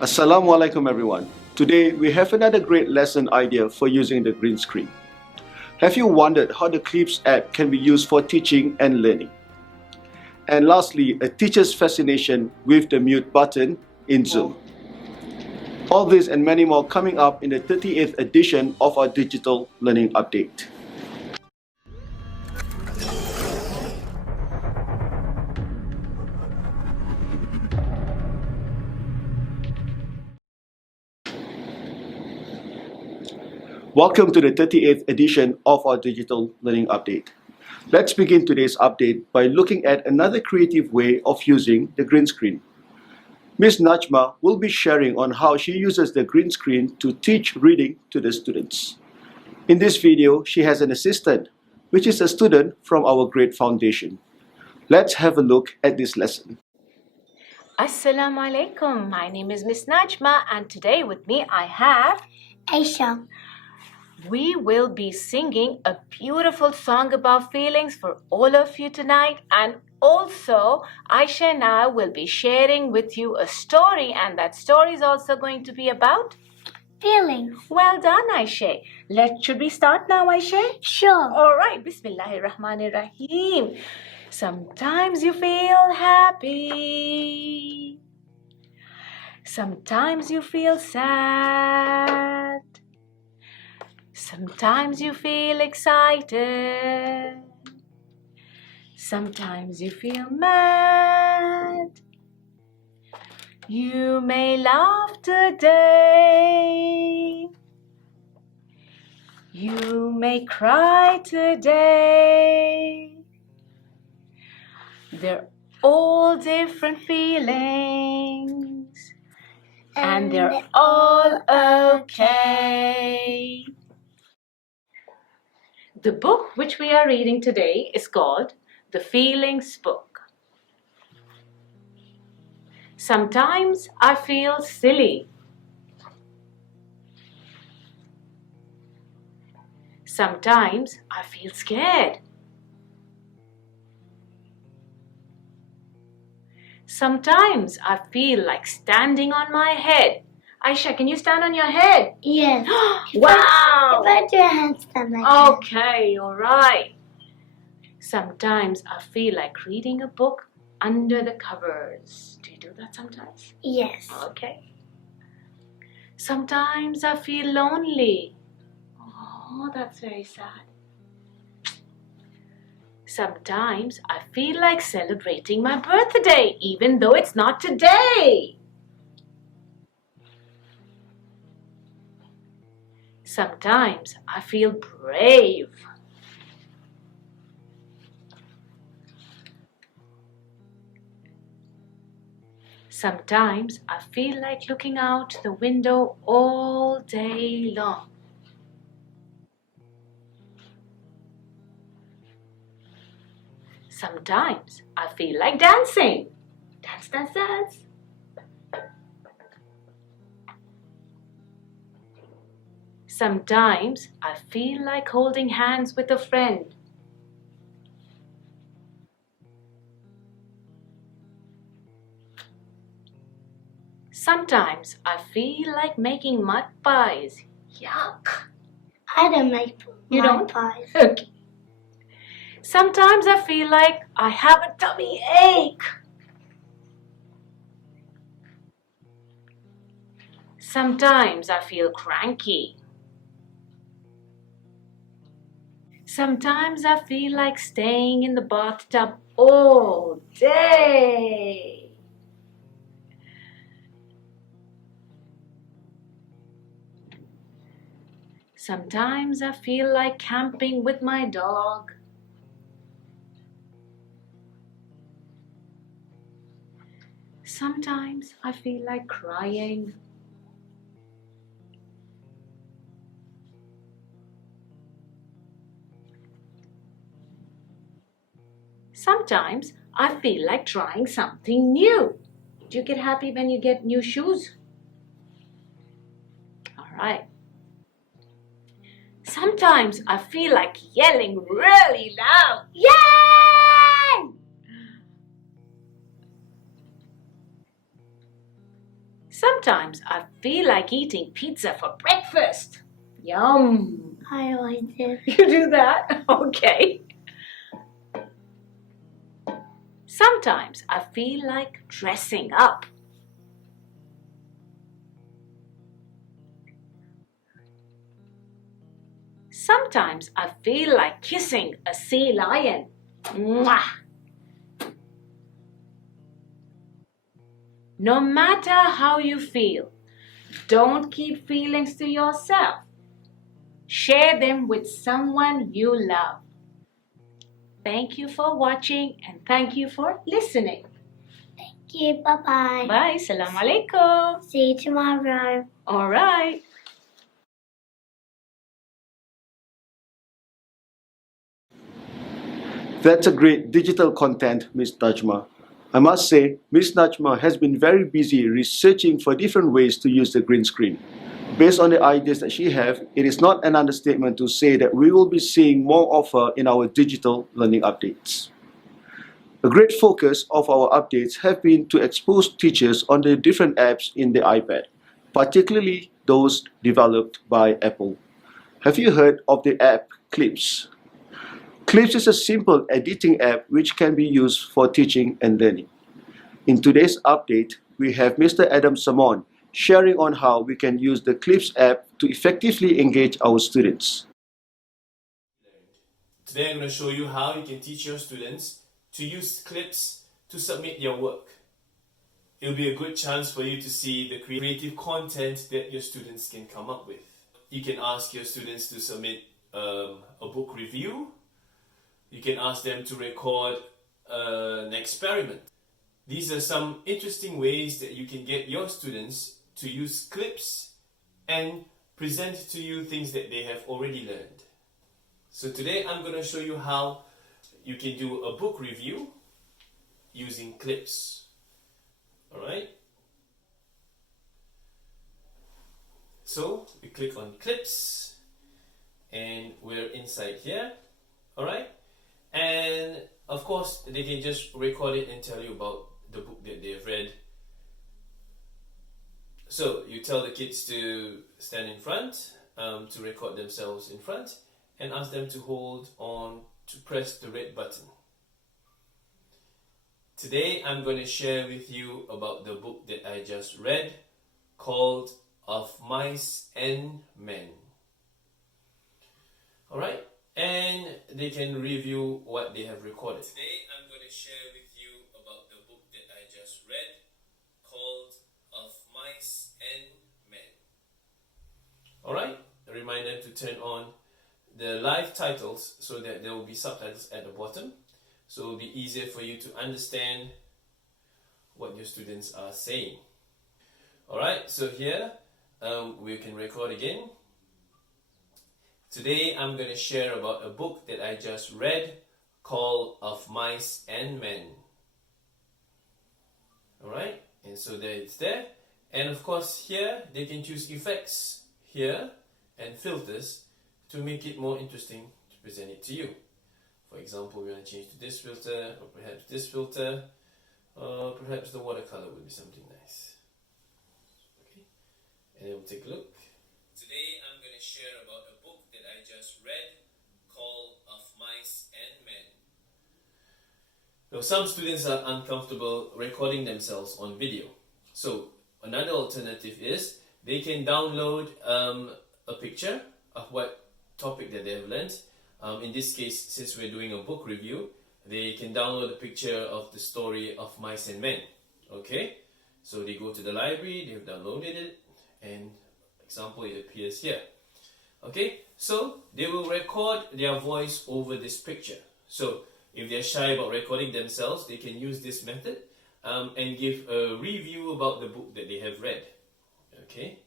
Assalamu alaikum everyone. Today we have another great lesson idea for using the green screen. Have you wondered how the Clips app can be used for teaching and learning? And lastly, a teacher's fascination with the mute button in Zoom. All this and many more coming up in the 38th edition of our digital learning update. Welcome to the 38th edition of our digital learning update. Let's begin today's update by looking at another creative way of using the green screen. Ms. Najma will be sharing on how she uses the green screen to teach reading to the students. In this video, she has an assistant, which is a student from our grade foundation. Let's have a look at this lesson. Assalamu alaikum. My name is Miss Najma and today with me I have Aisha. We will be singing a beautiful song about feelings for all of you tonight, and also Aisha and I will be sharing with you a story, and that story is also going to be about Feelings. Well done, Aisha. Should we start now, Aisha? Sure. All right. Bismillahirrahmanirrahim. Sometimes you feel happy. Sometimes you feel sad. Sometimes you feel excited. Sometimes you feel mad. You may laugh today. You may cry today. They're all different feelings, and they're all okay. The book which we are reading today is called The Feelings Book. Sometimes I feel silly. Sometimes I feel scared. Sometimes I feel like standing on my head. Aisha, can you stand on your head? Yes. Wow! Put your hands on my head. Okay, all right. Sometimes I feel like reading a book under the covers. Do you do that sometimes? Yes. Okay. Sometimes I feel lonely. Oh, that's very sad. Sometimes I feel like celebrating my birthday, even though it's not today. Sometimes I feel brave. Sometimes I feel like looking out the window all day long. Sometimes I feel like dancing. Dance, dance, dance. Sometimes I feel like holding hands with a friend. Sometimes I feel like making mud pies. Yuck. I don't make You mud don't? pies. Okay. Sometimes I feel like I have a tummy ache. Sometimes I feel cranky. Sometimes I feel like staying in the bathtub all day. Sometimes I feel like camping with my dog. Sometimes I feel like crying. Sometimes I feel like trying something new. Do you get happy when you get new shoes? All right. Sometimes I feel like yelling really loud. Yay! Sometimes I feel like eating pizza for breakfast. Yum! I always do. You do that? Okay. Sometimes I feel like dressing up. Sometimes I feel like kissing a sea lion. Mwah! No matter how you feel, don't keep feelings to yourself. Share them with someone you love. Thank you for watching and thank you for listening. Thank you. Bye-bye. Bye. Salam alaikum. See you tomorrow. All right. That's a great digital content, Miss Najma. I must say, Miss Najma has been very busy researching for different ways to use the green screen. Based on the ideas that she has, it is not an understatement to say that we will be seeing more of her in our digital learning updates. A great focus of our updates have been to expose teachers on the different apps in the iPad, particularly those developed by Apple. Have you heard of the app Clips? Clips is a simple editing app which can be used for teaching and learning. In today's update, we have Mr. Adam Samon sharing on how we can use the Clips app to effectively engage our students. Today I'm going to show you how you can teach your students to use clips to submit their work. It'll be a good chance for you to see the creative content that your students can come up with. You can ask your students to submit a book review. You can ask them to record an experiment. These are some interesting ways that you can get your students to use clips and present to you things that they have already learned. So today I'm going to show you how you can do a book review using clips. Alright? So we click on clips and we're inside here. Alright? And of course they can just record it and tell you about the book that they've read. So you tell the kids to stand in front, to record themselves in front, and ask them to hold on to press the red button. Today I'm going to share with you about the book that I just read called Of Mice and Men. Alright? And they can review what they have recorded. Today I'm going to share with you about the book that I just read called Of Mice and Men. Alright? Remind them to turn on the live titles so that there will be subtitles at the bottom, so it will be easier for you to understand what your students are saying. Alright, so here we can record again. Today I'm going to share about a book that I just read called Of Mice and Men. Alright, and so there it's there. And of course here they can choose effects here and filters to make it more interesting to present it to you. For example, we're going to change to this filter, or perhaps this filter, or perhaps the watercolor would be something nice. Okay, and then we'll take a look. Today I'm going to share about a book that I just read called Of Mice and Men. Now, some students are uncomfortable recording themselves on video. So another alternative is they can download a picture of what topic that they have learned. In this case, since we're doing a book review, they can download a picture of the story Of Mice and Men. Okay, so they go to the library, they have downloaded it, and example, it appears here. Okay, so they will record their voice over this picture. So if they're shy about recording themselves, they can use this method and give a review about the book that they have read. Okay.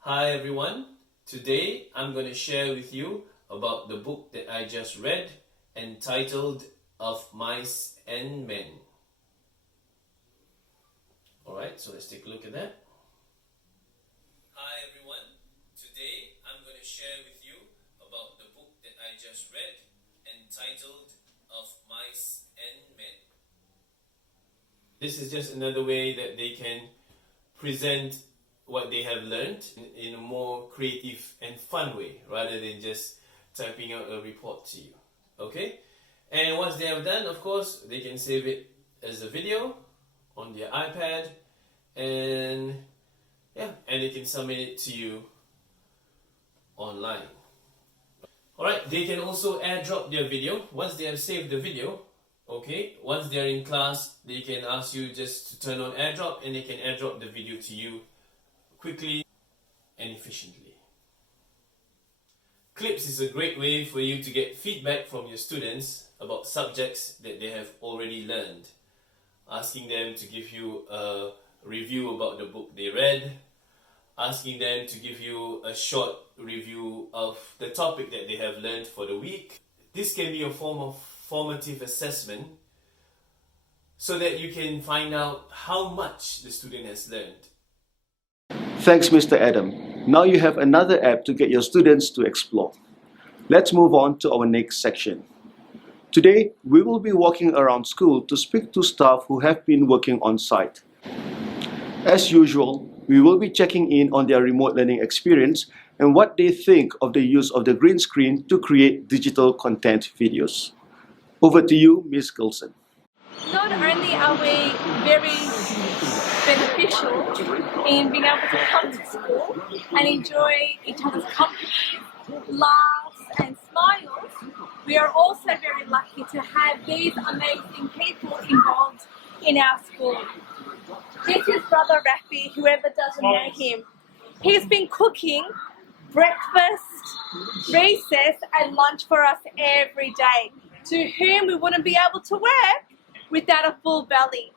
Hi everyone. Today I'm going to share with you about the book that I just read entitled Of Mice and Men. Alright, so let's take a look at that. Hi everyone. Today I'm going to share with you about the book that I just read entitled Of Mice and Men. This is just another way that they can present what they have learned in a more creative and fun way rather than just typing out a report to you. Okay? And once they have done, of course, they can save it as a video on their iPad, and they can submit it to you online. Alright, they can also airdrop their video once they have saved the video. Okay, once they're in class, they can ask you just to turn on airdrop, and they can airdrop the video to you quickly and efficiently. Clips is a great way for you to get feedback from your students about subjects that they have already learned. Asking them to give you a review about the book they read, asking them to give you a short review of the topic that they have learned for the week. This can be a form of formative assessment so that you can find out how much the student has learned. Thanks, Mr. Adam. Now you have another app to get your students to explore. Let's move on to our next section. Today, we will be walking around school to speak to staff who have been working on site. As usual, we will be checking in on their remote learning experience and what they think of the use of the green screen to create digital content videos. Over to you, Ms. Gilson. Not only are we very beneficial in being able to come to school and enjoy each other's company, laughs and smiles, we are also very lucky to have these amazing people involved in our school. This is Brother Rafi, whoever doesn't know him. He's been cooking breakfast, recess and lunch for us every day, to whom we wouldn't be able to work without a full belly.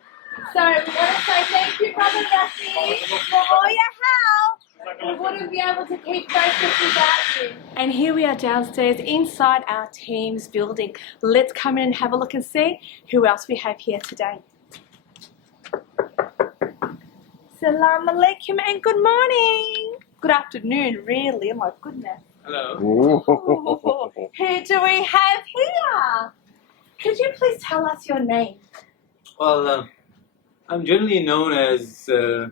So we want to say thank you, Brother Rafi, for all your help. We wouldn't be able to keep focused without you. And here we are downstairs inside our team's building. Let's come in and have a look and see who else we have here today. Assalamu alaikum and good morning. Good afternoon, really, my goodness. Hello. Ooh, who do we have here? Could you please tell us your name? Well, I'm generally known as the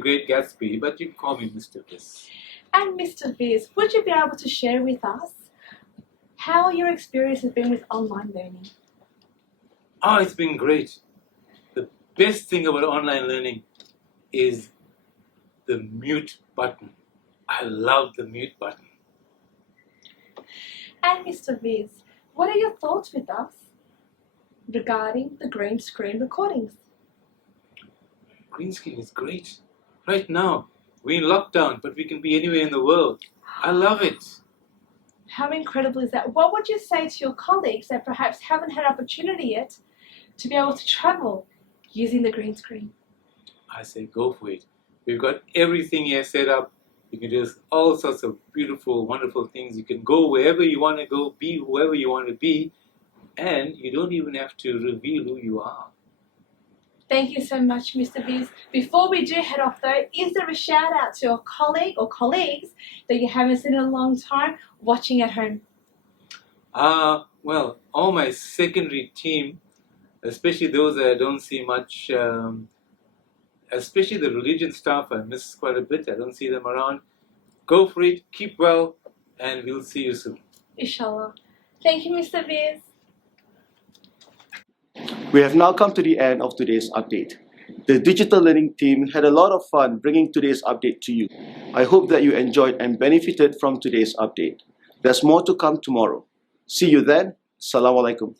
Great Gatsby, but you can call me Mr. Bliss. And Mr. Viz, would you be able to share with us how your experience has been with online learning? Oh, it's been great. The best thing about online learning is the mute button. I love the mute button. And Mr. Viz, what are your thoughts with us regarding the green screen recordings? Green screen is great. Right now, we're in lockdown, but we can be anywhere in the world. I love it. How incredible is that? What would you say to your colleagues that perhaps haven't had opportunity yet to be able to travel using the green screen? I say go for it. We've got everything here set up. You can do all sorts of beautiful, wonderful things. You can go wherever you want to go, be whoever you want to be, and you don't even have to reveal who you are. Thank you so much, Mr. Viz. Before we do head off though, is there a shout out to a colleague or colleagues that you haven't seen in a long time watching at home? Well, all my secondary team, especially those that I don't see much, especially the religion staff, I miss quite a bit. I don't see them around. Go for it, keep well, and we'll see you soon. Inshallah. Thank you, Mr. Viz. We have now come to the end of today's update. The digital learning team had a lot of fun bringing today's update to you. I hope that you enjoyed and benefited from today's update. There's more to come tomorrow. See you then. Assalamu alaikum.